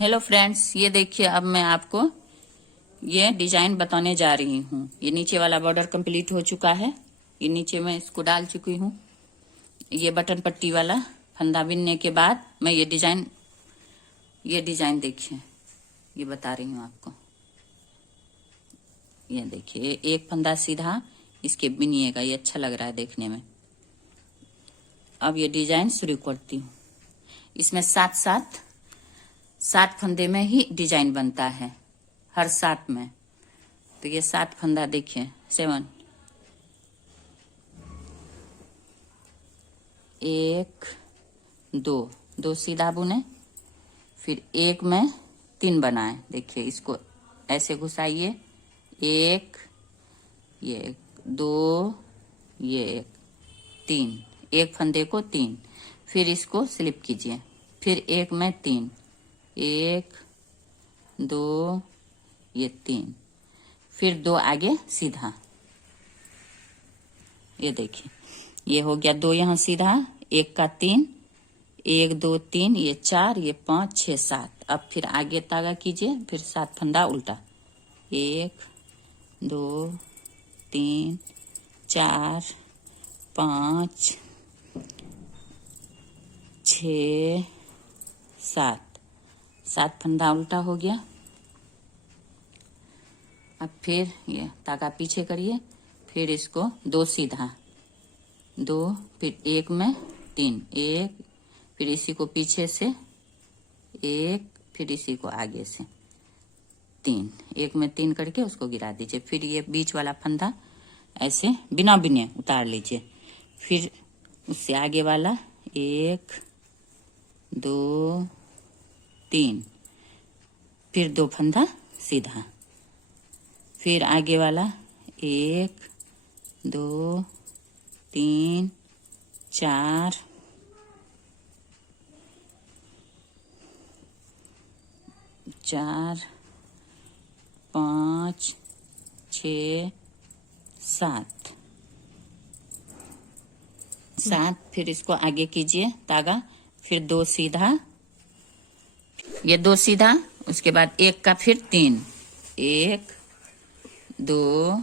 Hello friends, ये देखिए अब मैं आपको ये डिजाइन बताने जा रही हूँ। ये नीचे वाला बॉर्डर कंप्लीट हो चुका है। ये नीचे मैं इसको डाल चुकी हूँ। ये बटन पट्टी वाला फंदा बिनने के बाद मैं ये डिजाइन देखिए, ये बता रही हूँ आपको। ये देखिए एक फंदा सीधा इसके बिनिएगा, ये अच्छा लग रहा है देखने में। अब ये डिजाइन शुरू करती हूँ। इसमें सात फंदे में ही डिजाइन बनता है, हर 7 में। तो ये 7 फंदा देखिए, 7, 1 2 सीधा बुने, फिर 1 में 3 बनाए। देखिए इसको ऐसे घुसाइए, 1 ये 2 ये 3, एक फंदे को 3, फिर इसको स्लिप कीजिए, फिर 1 में 3, 1 2 ये 3, फिर 2 आगे सीधा। ये देखिए ये हो गया 2 यहाँ सीधा, 1 का 3, 1 2 3 ये 4 ये 5 6 7। अब फिर आगे तागा कीजिए, फिर 7 फंदा उल्टा, 1 2 3 4 5 6 7 फंदा उल्टा हो गया। अब फिर ये तागा पीछे करिए, फिर इसको 2 सीधा, 2 फिर 1 में 3, 1 फिर इसी को पीछे से 1, फिर इसी को आगे से 3, 1 में 3 करके उसको गिरा दीजिए। फिर ये बीच वाला फंदा ऐसे बिना बिने उतार लीजिए। फिर उससे आगे वाला 1 2 3, फिर 2 फंदा सीधा, फिर आगे वाला 1 2 3 4 5 6 7, फिर इसको आगे कीजिए तागा, फिर 2 सीधा, ये 2 सीधा, उसके बाद 1 का फिर 3, 1 2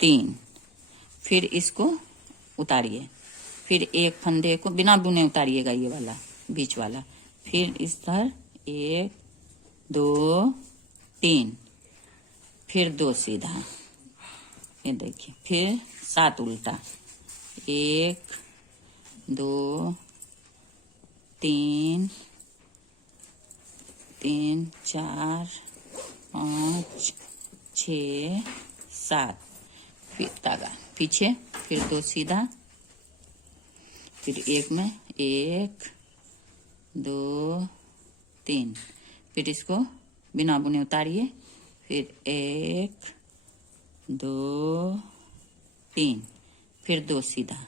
3, फिर इसको उतारिए, फिर एक फंदे को बिना बुने उतारिएगा, ये वाला बीच वाला, फिर इस तरह 1 2 3, फिर 2 सीधा। ये देखिए फिर 7 उल्टा, 1 2 3 4 5 6 7, फिर तागा पीछे, फिर 2 सीधा, फिर 1 में 1 2 3, फिर इसको बिना बुने उतारिए, फिर 1 2 3, फिर 2 सीधा,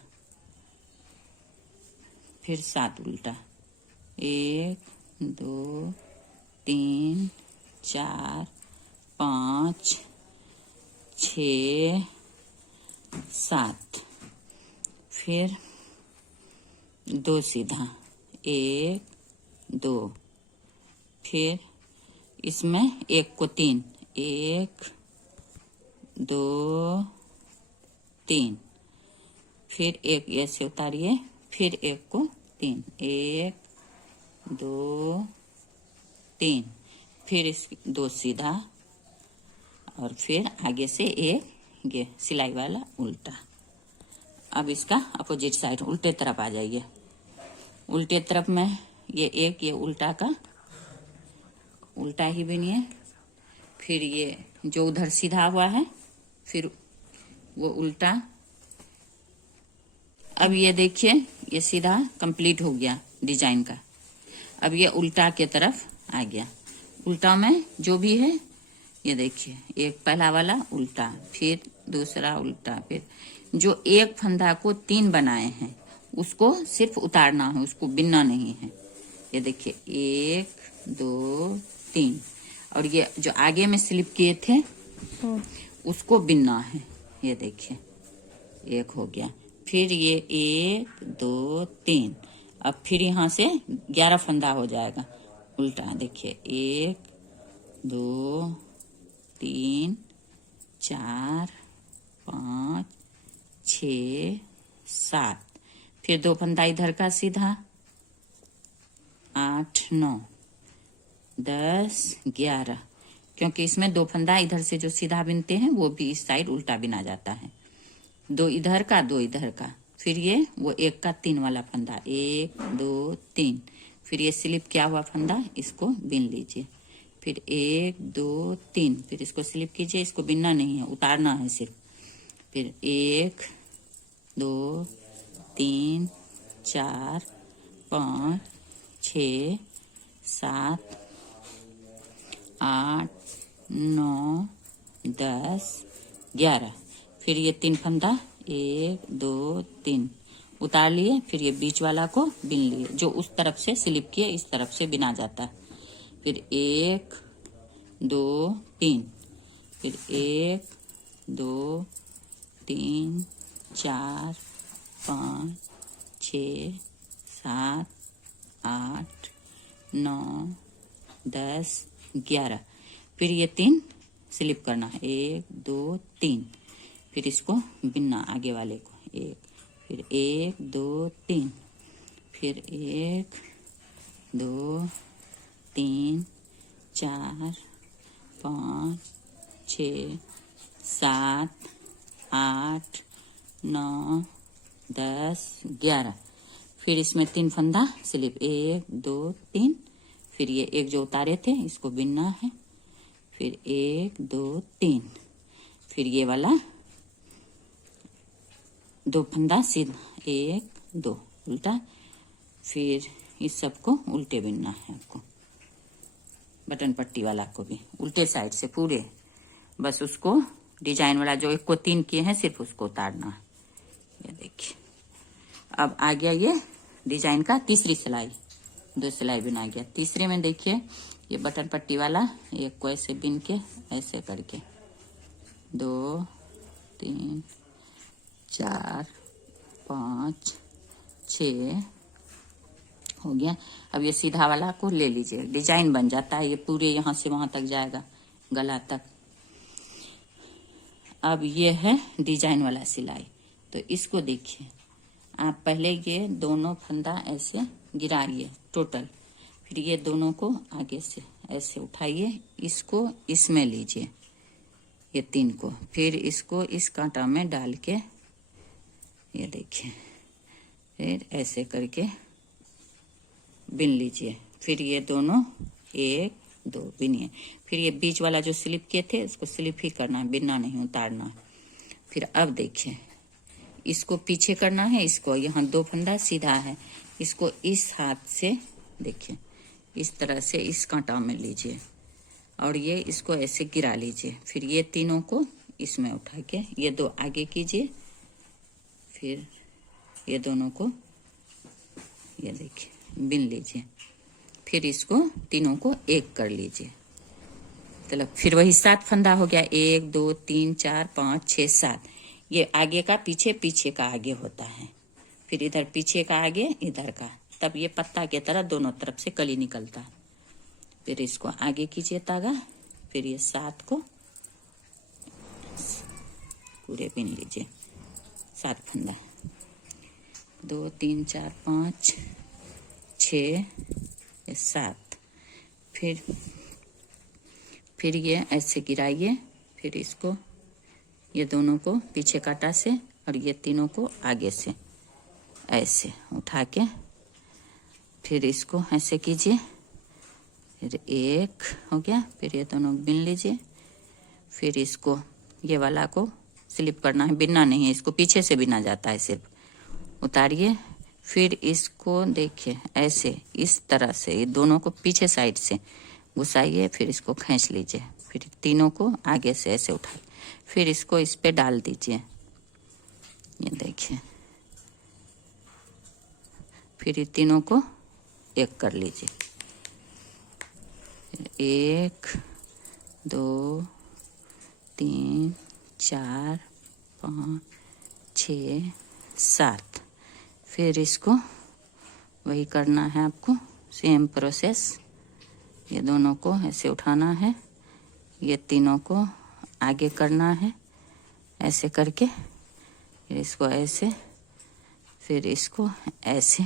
फिर 7 उल्टा, 1 2 3 4 5 6 7, फिर 2 सीधा, 1 2, फिर इसमें 1 को 3, 1 2 3, फिर 1 ऐसे उतारिए, फिर 1 को 3, 1 2 3, फिर इस 2 सीधा, और फिर आगे से 1 ये सिलाई वाला उल्टा। अब इसका अपोजिट साइड उल्टे तरफ आ जाइए। उल्टे तरफ में ये उल्टा का उल्टा ही बिनिए, फिर ये जो उधर सीधा हुआ है फिर वो उल्टा। अब ये देखिए ये सीधा कंप्लीट हो गया डिजाइन का। अब ये उल्टा के तरफ आ गया। उल्टा में जो भी है ये देखिए, एक पहला वाला उल्टा, फिर दूसरा उल्टा, फिर जो एक फंदा को 3 बनाए हैं उसको सिर्फ उतारना है, उसको बिनना नहीं है। ये देखिए 1 2 3, और ये जो आगे में स्लिप किए थे उसको बिनना है। ये देखिए 1 हो गया, फिर ये 1 2 3, अब फिर यहाँ से 11 फंदा हो जाएगा, उल्टा देखिए, 1 2 3 4 5 6 7, फिर 2 फंदा इधर का सीधा, 8 9 10 11, क्योंकि इसमें 2 फंदा इधर से जो सीधा बिनते हैं वो भी इस साइड उल्टा बिना जाता है। 2 इधर का 2 इधर का, फिर ये वो 1 का 3 वाला फंदा, 1 2 3, फिर ये स्लिप किया हुआ फंदा, इसको बिन लीजिए, फिर 1 2 3, फिर इसको स्लिप कीजिए, इसको बिनना नहीं है, उतारना है सिर्फ, फिर 1 2 3 4 5 6 7 8 9 10 11, फिर ये 3 फंदा 1 2 3 उतार लिए, फिर ये बीच वाला को बिन लिए, जो उस तरफ से स्लिप किए इस तरफ से बिना जाता है, फिर 1 2 3, फिर 1 2 3 4 5 6 7 8 9 10 11, फिर ये 3 स्लिप करना है, 1 2 3, फिर इसको बिनना आगे वाले को, 1 फिर 1 2 3, फिर 1 2 3 4 5 6 7 8 9 10 11, फिर इसमें 3 फंदा स्लिप, 1 2 3, फिर ये एक जो उतारे थे इसको बिनना है, फिर 1 2 3, फिर ये वाला 2 फंदा सीधा, 1 2 उल्टा, फिर इस सबको उल्टे बिनना है आपको, बटन पट्टी वाला को भी उल्टे साइड से पूरे, बस उसको डिजाइन वाला जो 1 को 3 किए हैं सिर्फ उसको उतारना है। ये देखिए, अब आ गया ये डिजाइन का तीसरी सिलाई, 2 सिलाई बिना गया। तीसरे में देखिए, ये बटन पट्टी वाला 1 को ऐसे बिन के ऐसे करके 2 3 4 5 6 हो गया। अब ये सीधा वाला को ले लीजिए, डिजाइन बन जाता है, ये पूरे यहाँ से वहां तक जाएगा, गला तक। अब ये है डिजाइन वाला सिलाई, तो इसको देखिए, आप पहले ये दोनों फंदा ऐसे गिराइए टोटल, फिर ये दोनों को आगे से ऐसे उठाइए, इसको इसमें लीजिए, ये 3 को, फिर इसको इस कांटा में डाल के ये देखिए, फिर ऐसे करके बिन लीजिए, फिर ये दोनों 1 2 बिनिए, फिर ये बीच वाला जो स्लिप किए थे उसको स्लिप ही करना है, बिनना नहीं, उतारना है। फिर अब देखिए, इसको पीछे करना है, इसको यहाँ 2 फंदा सीधा है, इसको इस हाथ से देखिए इस तरह से इस कांटा में लीजिए और ये इसको ऐसे गिरा लीजिए, फिर ये तीनों को इसमें उठा के ये 2 आगे कीजिए, फिर ये दोनों को ये देखिए बिन लीजिए, फिर इसको तीनों को एक कर लीजिए, मतलब फिर वही 7 फंदा हो गया, 1 2 3 4 5 6 7, ये आगे का पीछे, पीछे का आगे होता है, फिर इधर पीछे का आगे, इधर का, तब ये पत्ता के तरह दोनों तरफ से कली निकलता है। फिर इसको आगे कीजिए तागा, फिर ये 7 को पूरे बिन लीजिए, 7 फंदा, 2 3 4 5 6 7, फिर ये ऐसे गिराइए, फिर इसको ये दोनों को पीछे काटा से और ये तीनों को आगे से ऐसे उठा के फिर इसको ऐसे कीजिए, फिर 1 हो गया, फिर ये दोनों बिन लीजिए, फिर इसको ये वाला को स्लिप करना है, बिनना नहीं है, इसको पीछे से बिना जाता है, सिर्फ उतारिए, फिर इसको देखिए ऐसे इस तरह से ये दोनों को पीछे साइड से घुसाइए, फिर इसको खींच लीजिए, फिर तीनों को आगे से ऐसे उठाइए, फिर इसको इस पे डाल दीजिए, ये देखिए, फिर ये तीनों को एक कर लीजिए, 1 2 3 4 5 6 7, फिर इसको वही करना है आपको, सेम प्रोसेस ये दोनों को ऐसे उठाना है, ये तीनों को आगे करना है ऐसे करके, फिर इसको ऐसे, फिर इसको ऐसे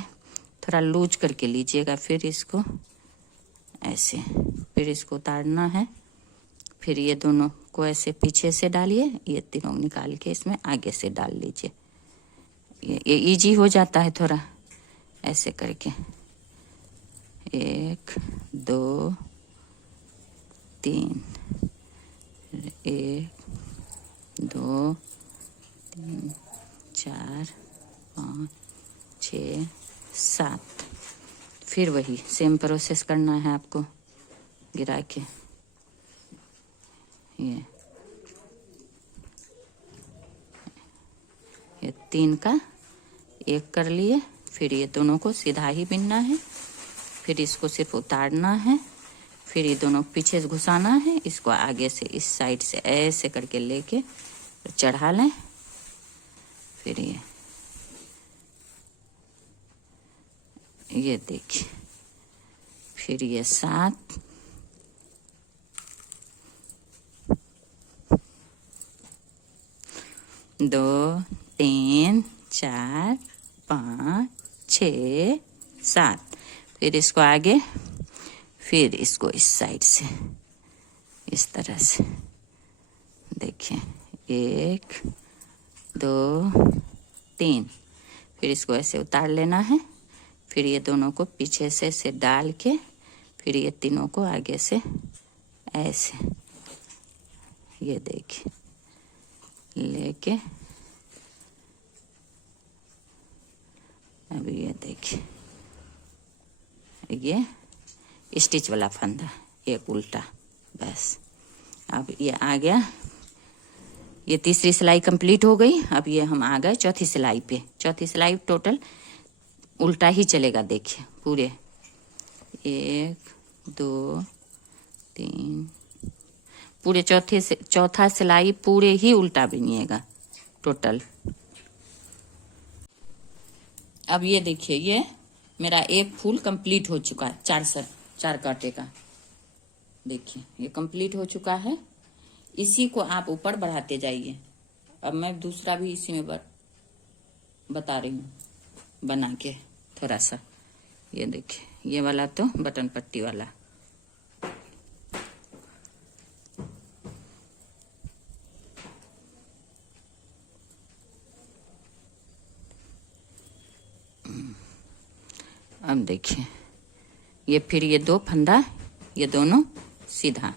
थोड़ा लूज करके लीजिएगा, फिर इसको ऐसे, फिर इसको उतारना है, फिर ये दोनों को ऐसे पीछे से डालिए, ये तीनों निकाल के इसमें आगे से डाल लीजिए। ये इजी हो जाता है थोड़ा ऐसे करके। 1 2 3, 1 2 3 4 5 6 7। फिर वही सेम प्रोसेस करना है आपको, गिरा के ये 3 का 1 कर लिए, फिर ये दोनों को सीधा ही बिनना है, फिर इसको सिर्फ उतारना है, फिर ये दोनों पीछे से घुसाना है, इसको आगे से इस साइड से ऐसे करके लेके चढ़ा लें, फिर ये देखिए, फिर ये 7 2 3 4 5 6 7, फिर इसको आगे, फिर इसको इस साइड से इस तरह से देखिए, 1 2 3, फिर इसको ऐसे उतार लेना है, फिर ये दोनों को पीछे से ऐसे डाल के, फिर ये तीनों को आगे से ऐसे, ये देखिए लेके, अब ये देखिए, ये स्टिच वाला फंदा, एक उल्टा, बस। अब ये आ गया, ये तीसरी सिलाई कंप्लीट हो गई। अब ये हम आ गए चौथी सिलाई पे। चौथी सिलाई टोटल उल्टा ही चलेगा, देखिए पूरे 1 2 3, पूरे चौथा सिलाई पूरे ही उल्टा बिनिएगा टोटल। अब ये देखिए, ये मेरा एक फूल कंप्लीट हो चुका है, 4 कांटे का, देखिए ये कंप्लीट हो चुका है। इसी को आप ऊपर बढ़ाते जाइए। अब मैं दूसरा भी इसी में बता रही हूँ बना के थोड़ा सा। ये देखिए, ये वाला तो बटन पट्टी वाला, अब देखिए ये, फिर ये 2 फंदा, ये दोनों सीधा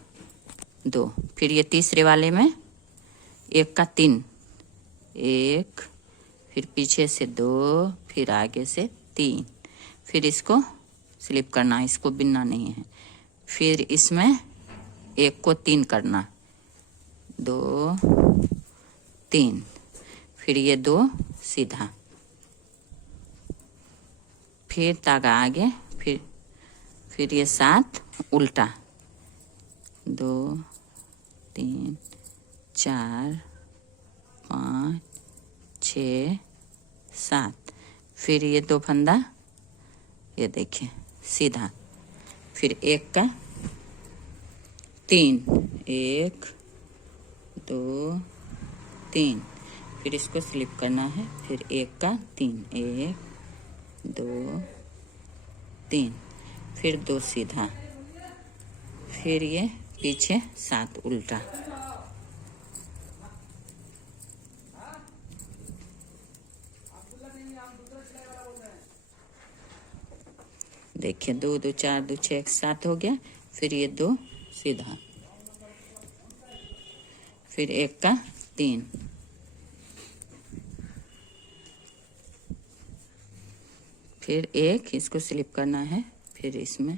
2, फिर ये तीसरे वाले में 1 का 3, 1, फिर पीछे से 2, फिर आगे से 3, फिर इसको स्लिप करना है, इसको बिनना नहीं है, फिर इसमें 1 को 3 करना, 2 3, फिर ये 2 सीधा, फिर धागा आगे, फिर ये 7 उल्टा, 2 3 4 5 6 7, फिर ये 2 फंदा, ये देखिए सीधा, फिर 1 का 3, 1 2 3, फिर इसको स्लिप करना है, फिर 1 का 3, 1 2 3, फिर 2 सीधा, फिर ये पीछे 7 उल्टा, देखिए 2 2 4 2 6 7 हो गया, फिर ये 2 सीधा, फिर 1 का 3, फिर 1 इसको स्लिप करना है, फिर इसमें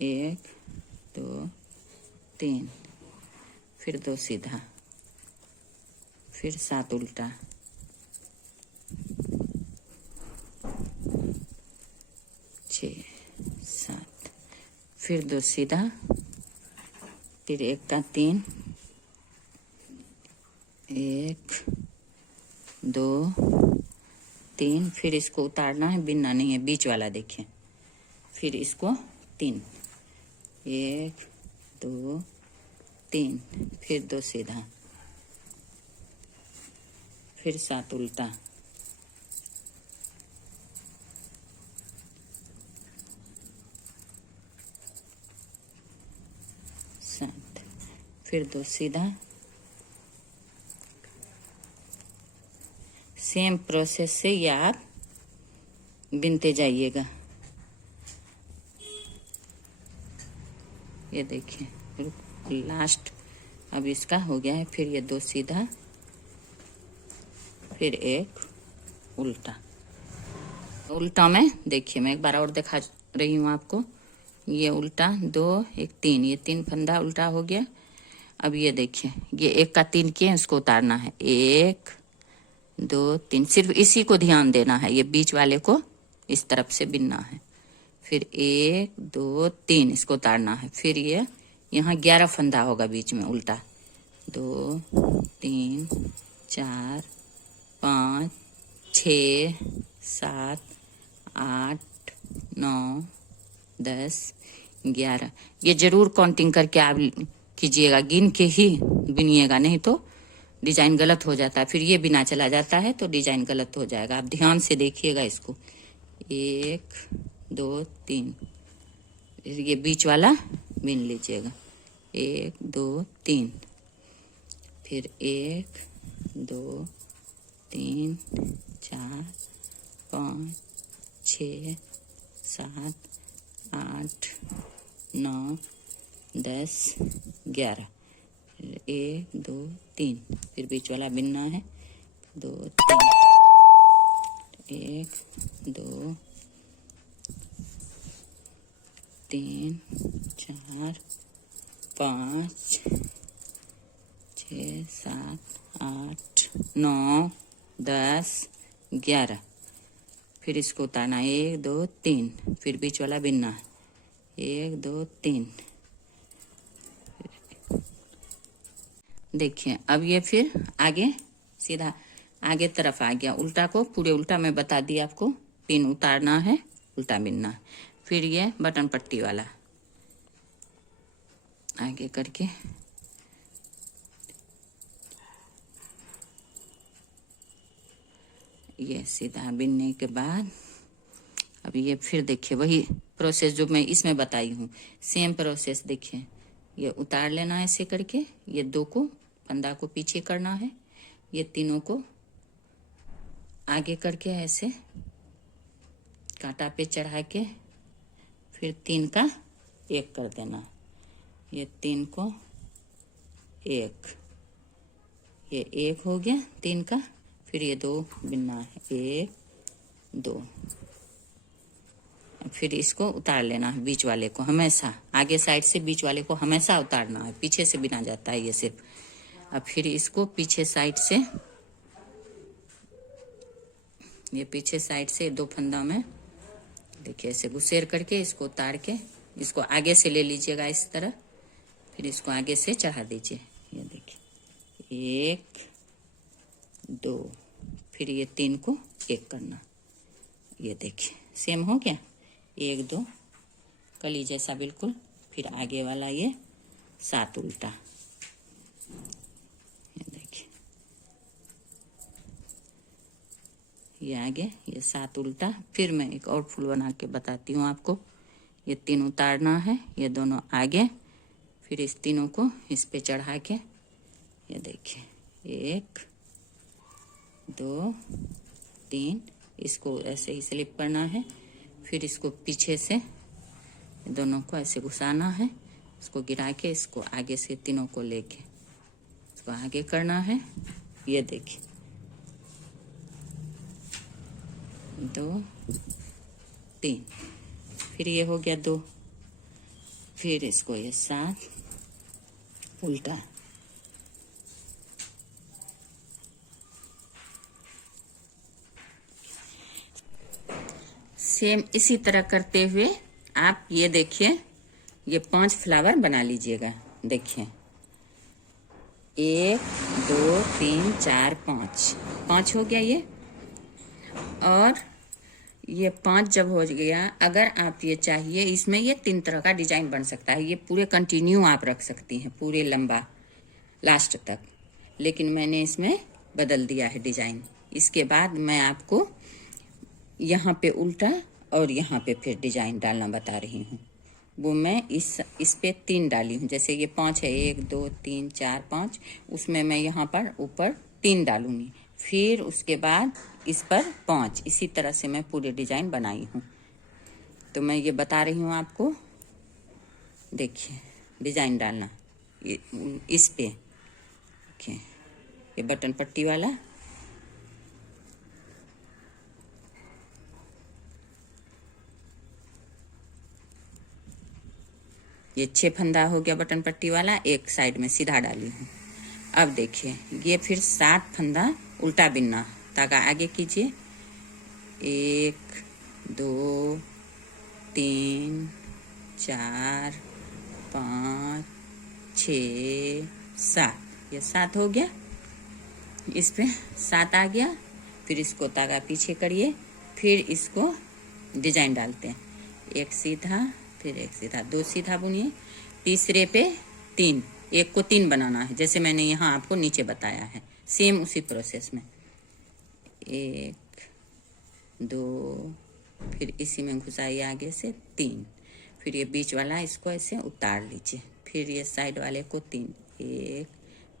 1 2 3, फिर 2 सीधा, फिर 7 उल्टा, छः 7, फिर 2 सीधा, फिर 1 का 3, 1 2 3, फिर इसको उतारना है, बिनना नहीं है, बीच वाला देखिए, फिर इसको 3, 1 2 3, फिर 2 सीधा, फिर 7 उल्टा, फिर 2 सीधा। सेम प्रोसेस से ये आप बिनते जाइएगा। ये देखिए लास्ट अब इसका हो गया है। फिर ये 2 सीधा, फिर 1 उल्टा। उल्टा में देखिए मैं एक बार और दिखा रही हूँ आपको। ये उल्टा 2 1 3, ये 3 फंदा उल्टा हो गया। अब ये देखिए ये 1 का 3 किए, इसको उतारना है। 1 2 3, सिर्फ इसी को ध्यान देना है। ये बीच वाले को इस तरफ से बिनना है। फिर 1 2 3, इसको उतारना है। फिर ये यहाँ 11 फंदा होगा बीच में उल्टा। 2 3 4 5 6 7 8 9 10 11। ये जरूर काउंटिंग करके आप कीजिएगा, गिन के ही बिनिएगा, नहीं तो डिजाइन गलत हो जाता है। फिर ये बिना चला जाता है तो डिजाइन गलत हो जाएगा। आप ध्यान से देखिएगा इसको। 1 2 3, ये बीच वाला बिन लीजिएगा। 1 2 3, फिर 1 2 3 4 5 6 7 8 9 10 11, 1 2 3, फिर बीच वाला बिनना है। 2 3, 1 2 3 4 5 6 7 8 9 10 11, फिर इसको उतारना। 1 2 3, फिर बीच वाला बिनना है। 1 2 3। देखिए अब ये फिर आगे सीधा आगे तरफ आ गया। उल्टा को पूरे उल्टा में बता दिया आपको। पिन उतारना है, उल्टा बिनना है। फिर ये बटन पट्टी वाला आगे करके ये सीधा बिनने के बाद अब ये फिर देखिए वही प्रोसेस जो मैं इसमें बताई हूँ, सेम प्रोसेस। देखिए ये उतार लेना है ऐसे करके। ये 2 को फंदा को पीछे करना है। ये तीनों को आगे करके ऐसे कांटा पे चढ़ा के फिर 3 का 1 कर देना। ये 3 को 1, ये 1 हो गया 3 का। फिर ये 2 बिनना है। 1 2, फिर इसको उतार लेना है बीच वाले को। हमेशा आगे साइड से बीच वाले को हमेशा उतारना है, पीछे से बिना जाता है ये सिर्फ। अब फिर इसको पीछे साइड से, ये पीछे साइड से 2 फंदा में देखिए ऐसे गुसेर करके इसको उतार के इसको आगे से ले लीजिएगा इस तरह। फिर इसको आगे से चढ़ा दीजिए। ये देखिए 1 2, फिर ये 3 को 1 करना। ये देखिए सेम हो गया। 1 2 कली जैसा बिल्कुल। फिर आगे वाला ये 7 उल्टा। ये देखिए ये आगे ये 7 उल्टा। फिर मैं एक और फूल बना के बताती हूँ आपको। ये 3 उतारना है, ये दोनों आगे। फिर इस तीनों को इस पे चढ़ा के ये देखिए 1 2 3, इसको ऐसे ही स्लिप करना है। फिर इसको पीछे से दोनों को ऐसे घुसाना है, इसको गिरा के इसको आगे से तीनों को लेके इसको आगे करना है। ये देखिए 2 3, फिर ये हो गया 2। फिर इसको ये 7 उल्टा। सेम इसी तरह करते हुए आप ये देखिए ये 5 फ्लावर बना लीजिएगा। देखिए 1 2 3 4 5 हो गया ये। और ये 5 जब हो गया, अगर आप ये चाहिए, इसमें ये 3 तरह का डिजाइन बन सकता है। ये पूरे कंटिन्यू आप रख सकती हैं, पूरे लंबा लास्ट तक, लेकिन मैंने इसमें बदल दिया है डिजाइन। इसके बाद मैं आपको यहाँ पे उल्टा और यहाँ पे फिर डिजाइन डालना बता रही हूँ। वो मैं इस पे 3 डाली हूँ। जैसे ये 5 है, 1 2 3 4 5, उसमें मैं यहाँ पर ऊपर 3 डालूंगी, फिर उसके बाद इस पर 5। इसी तरह से मैं पूरी डिजाइन बनाई हूँ। तो मैं ये बता रही हूँ आपको। देखिए डिजाइन डालना इस पे। देखिए ये बटन पट्टी वाला, ये 6 फंदा हो गया बटन पट्टी वाला, एक साइड में सीधा डाली हूँ। अब देखिए ये फिर 7 फंदा उल्टा बिनना। तागा आगे कीजिए, 1 2 3 4 5 6 7। ये 7 हो गया, इस पे 7 आ गया। फिर इसको तागा पीछे करिए, फिर इसको डिजाइन डालते हैं। एक सीधा, फिर एक सीधा, 2 सीधा बुनिए, तीसरे पे 3, एक को 3 बनाना है, जैसे मैंने यहाँ आपको नीचे बताया है, सेम उसी प्रोसेस में। 1 2, फिर इसी में घुसाइए आगे से 3, फिर ये बीच वाला इसको ऐसे उतार लीजिए, फिर ये साइड वाले को 3, 1,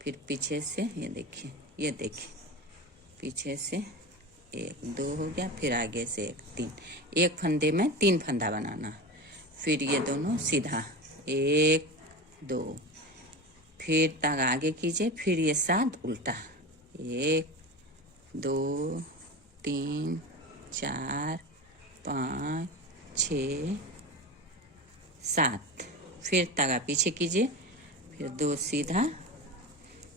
फिर पीछे से ये देखिए पीछे से 1 2 हो गया, फिर आगे से 1 3। एक फंदे में 3 फंदा बनाना। फिर ये दोनों सीधा, 1 2, फिर तागा आगे कीजिए, फिर ये 7 उल्टा, 1 2 3 4 5 6 7। फिर तागा पीछे कीजिए, फिर 2 सीधा,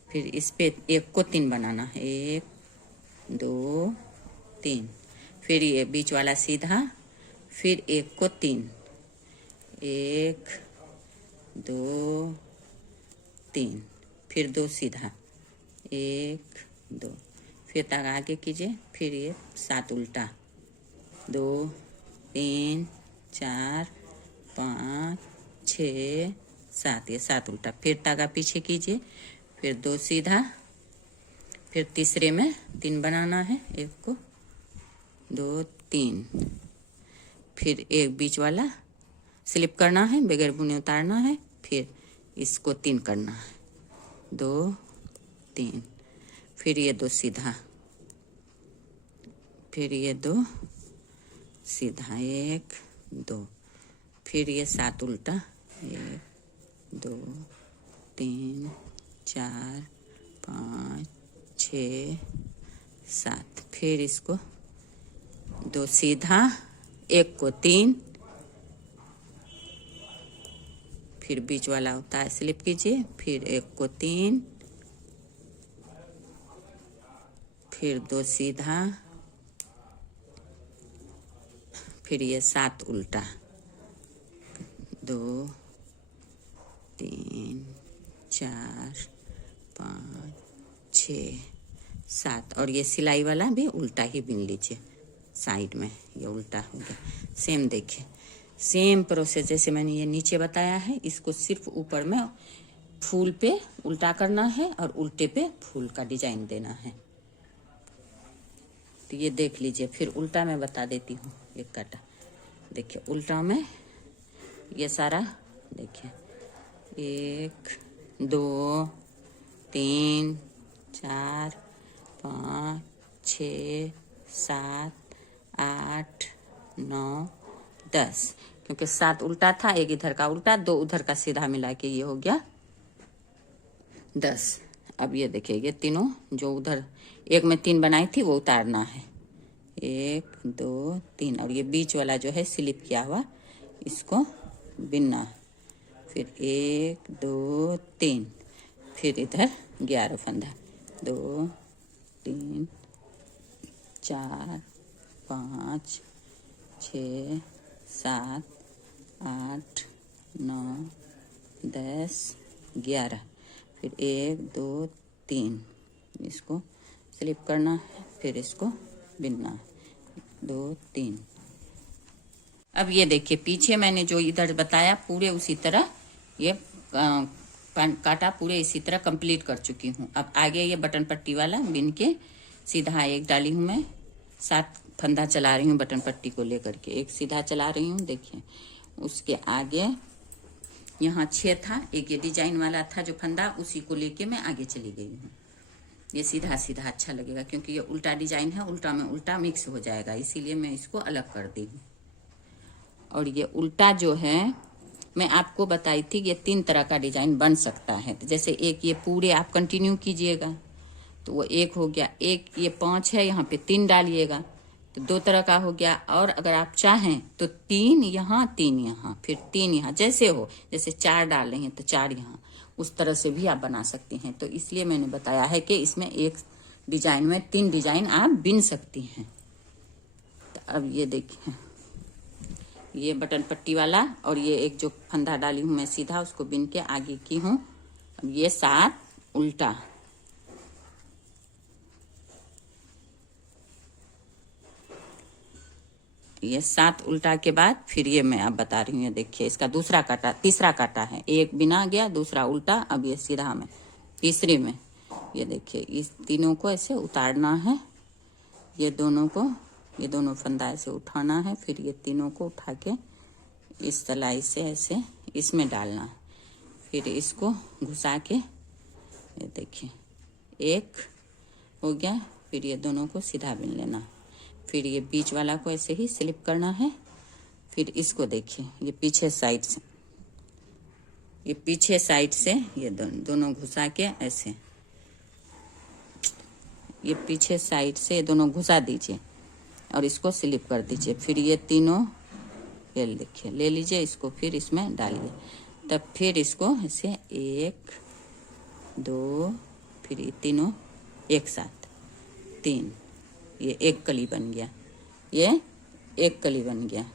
फिर इस पे 1 को 3 बनाना है, 1 2 3, फिर ये बीच वाला सीधा, फिर 1 को 3, 1 2 3, फिर 2 सीधा, 1 2, फिर तागा आगे कीजिए, फिर ये 7 उल्टा, 2 3 4 5 6 7, ये 7 उल्टा, फिर तागा पीछे कीजिए, फिर 2 सीधा, फिर तीसरे में 3 बनाना है, 1 को 2 3, फिर एक बीच वाला स्लिप करना है, बगैर बुने उतारना है, फिर इसको 3 करना है, 2 3, फिर ये 2 सीधा, फिर ये 2 सीधा, 1 2, फिर ये 7 उल्टा, 1 2 3 4 5 6 7, फिर इसको 2 सीधा, 1 को 3, फिर बीच वाला होता है स्लिप कीजिए, फिर 1 को 3, फिर 2 सीधा, फिर ये 7 उल्टा, 2 3 4 5 6 7, और ये सिलाई वाला भी उल्टा ही बिन लीजिए साइड में, ये उल्टा हो गया। सेम देखिए, सेम प्रोसेस जैसे मैंने ये नीचे बताया है, इसको सिर्फ ऊपर में फूल पे उल्टा करना है और उल्टे पे फूल का डिजाइन देना है। तो ये देख लीजिए, फिर उल्टा मैं बता देती हूँ। एक काटा देखिए, उल्टा में ये सारा देखिए, 1 2 3 4 5 6 7 8 9 10, क्योंकि 7 उल्टा था, एक इधर का उल्टा, 2 उधर का सीधा मिला के ये हो गया 10। अब ये देखिए, ये तीनों जो उधर एक में 3 बनाई थी वो उतारना है, 1 2 3, और ये बीच वाला जो है स्लिप किया हुआ इसको बिनना, फिर 1 2 3, फिर इधर 11 फंदा, 2 3 4 5 6 7 8 9 10 11, फिर 1 2 3, इसको स्लिप करना है, फिर इसको बिनना है, 2 3, अब ये देखिए पीछे मैंने जो इधर बताया पूरे उसी तरह ये काटा पूरे इसी तरह कंप्लीट कर चुकी हूँ। अब आगे ये बटन पट्टी वाला बिन के सीधा एक डाली हूँ मैं, 7 फंदा चला रही हूँ बटन पट्टी को लेकर के, एक सीधा चला रही हूँ। देखिए उसके आगे यहाँ 6 था, एक ये डिजाइन वाला था जो फंदा, उसी को लेके मैं आगे चली गई हूँ। ये सीधा सीधा अच्छा लगेगा क्योंकि ये उल्टा डिजाइन है, उल्टा में उल्टा मिक्स हो जाएगा, इसीलिए मैं इसको अलग कर दी हूँ। और ये उल्टा जो है मैं आपको बताई थी, ये 3 तरह का डिजाइन बन सकता है। तो जैसे एक ये पूरे आप कंटिन्यू कीजिएगा तो वो एक हो गया, एक ये 5 है यहाँ पे 3 डालिएगा तो 2 तरह का हो गया। और अगर आप चाहें तो 3 यहाँ 3 यहाँ फिर 3 यहाँ, जैसे हो, जैसे 4 डाल रही हैं तो 4 यहाँ, उस तरह से भी आप बना सकती हैं। तो इसलिए मैंने बताया है कि इसमें एक डिजाइन में 3 डिजाइन आप बिन सकती हैं। तो अब ये देखिए ये बटन पट्टी वाला और ये एक जो फंदा डाली हूँ मैं सीधा, उसको बिन के आगे की हूँ। अब ये 7 उल्टा, ये 7 उल्टा के बाद फिर ये मैं अब बता रही हूँ। ये देखिए इसका दूसरा काटा, तीसरा काटा है, एक बिना गया दूसरा उल्टा, अब ये सीधा में तीसरे में ये देखिए इस तीनों को ऐसे उतारना है, ये दोनों को, ये दोनों फंदा ऐसे उठाना है, फिर ये तीनों को उठा के इस तलाई से ऐसे इसमें डालना है, फिर इसको घुसा के ये देखिए एक हो गया, फिर ये दोनों को सीधा बिन लेना, फिर ये बीच वाला को ऐसे ही स्लिप करना है, फिर इसको देखिए ये पीछे साइड से, ये पीछे साइड से ये दोनों घुसा के ऐसे, ये पीछे साइड से ये दोनों घुसा दीजिए और इसको स्लिप कर दीजिए। फिर ये तीनों ये देखिए ले लीजिए, इसको फिर इसमें डालिए, तब फिर इसको ऐसे 1 2 फिर ये तीनों एक साथ 3, ये एक कली बन गया, ये एक कली बन गया।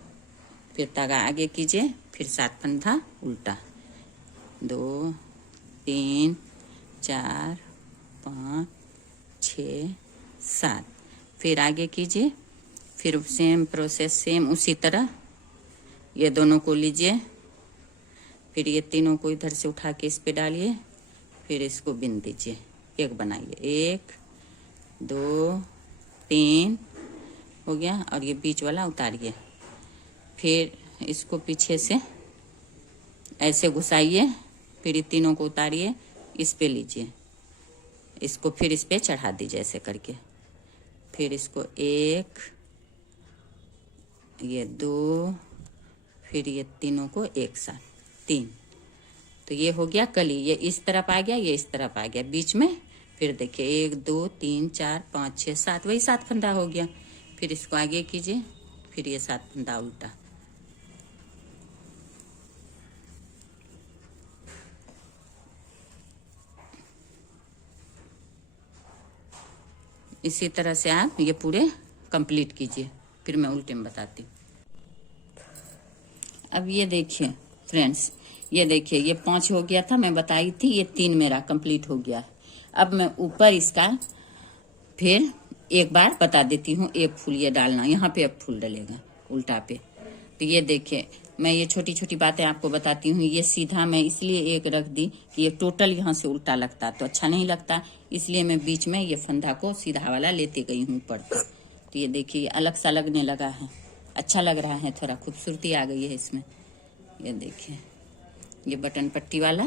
फिर धागा आगे कीजिए, फिर 7 फंदा उल्टा, 2 3 4 5 6 7, फिर आगे कीजिए, फिर सेम प्रोसेस, सेम उसी तरह ये दोनों को लीजिए, फिर ये तीनों को इधर से उठा के इस पे डालिए, फिर इसको बिन दीजिए, एक बनाइए, 1 2 3 हो गया, और ये बीच वाला उतारिए, फिर इसको पीछे से ऐसे घुसाइए, फिर ये तीनों को उतारिए, इस पे लीजिए, इसको फिर इस पे चढ़ा दीजिए ऐसे करके, फिर इसको 1 ये 2 फिर ये तीनों को एक साथ 3, तो ये हो गया कली, ये इस तरफ आ गया, ये इस तरफ आ गया बीच में। फिर देखिए 1 2 3 4 5 6 7, वही 7 फंदा हो गया। फिर इसको आगे कीजिए, फिर ये 7 फंदा उल्टा, इसी तरह से आप ये पूरे कंप्लीट कीजिए। फिर मैं उल्टे में बताती हूँ। अब ये देखिए फ्रेंड्स, ये देखिए ये 5 हो गया था, मैं बताई थी, ये 3 मेरा कंप्लीट हो गया है। अब मैं ऊपर इसका फिर एक बार बता देती हूँ, एक फूल ये डालना, यहाँ पे अब फूल डलेगा उल्टा पे। तो ये देखिए मैं ये छोटी छोटी बातें आपको बताती हूँ। ये सीधा मैं इसलिए एक रख दी कि ये टोटल यहाँ से उल्टा लगता तो अच्छा नहीं लगता, इसलिए मैं बीच में ये फंदा को सीधा वाला लेते गई हूँ ऊपर तक। तो ये देखिए अलग सा लगने लगा है, अच्छा लग रहा है, थोड़ा खूबसूरती आ गई है इसमें। ये देखिए ये बटन पट्टी वाला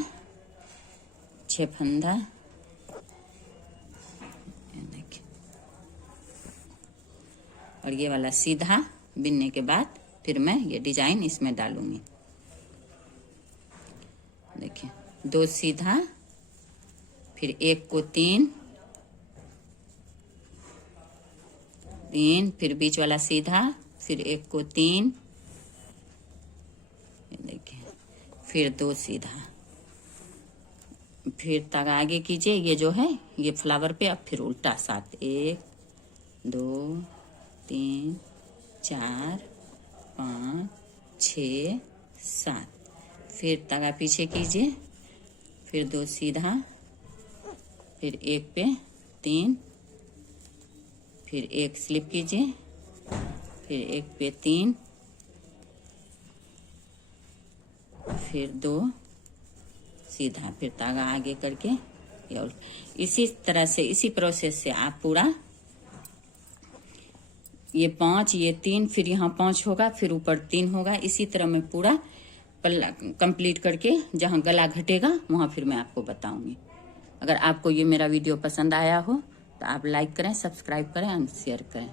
6 फंदा, ये देखिए, और ये वाला सीधा बिनने के बाद फिर मैं ये डिजाइन इसमें डालूंगी। देखिए 2 सीधा, फिर 1 को 3 3, फिर बीच वाला सीधा, फिर 1 को 3, देखिए फिर 2 सीधा, फिर धागा आगे कीजिए, ये जो है ये फ्लावर पे, अब फिर उल्टा 7 1 2 3 4 5 6 7, फिर धागा पीछे कीजिए, फिर 2 सीधा, फिर 1 पे 3, फिर 1 स्लिप कीजिए, फिर 1 पे 3, फिर 2 सीधा, फिर धागा आगे करके ये इसी तरह से, इसी प्रोसेस से आप पूरा ये 5, ये 3, फिर यहाँ 5 होगा, फिर ऊपर 3 होगा। इसी तरह मैं पूरा पल्ला कंप्लीट करके जहाँ गला घटेगा वहाँ फिर मैं आपको बताऊंगी। अगर आपको ये मेरा वीडियो पसंद आया हो तो आप लाइक करें, सब्सक्राइब करें और शेयर करें।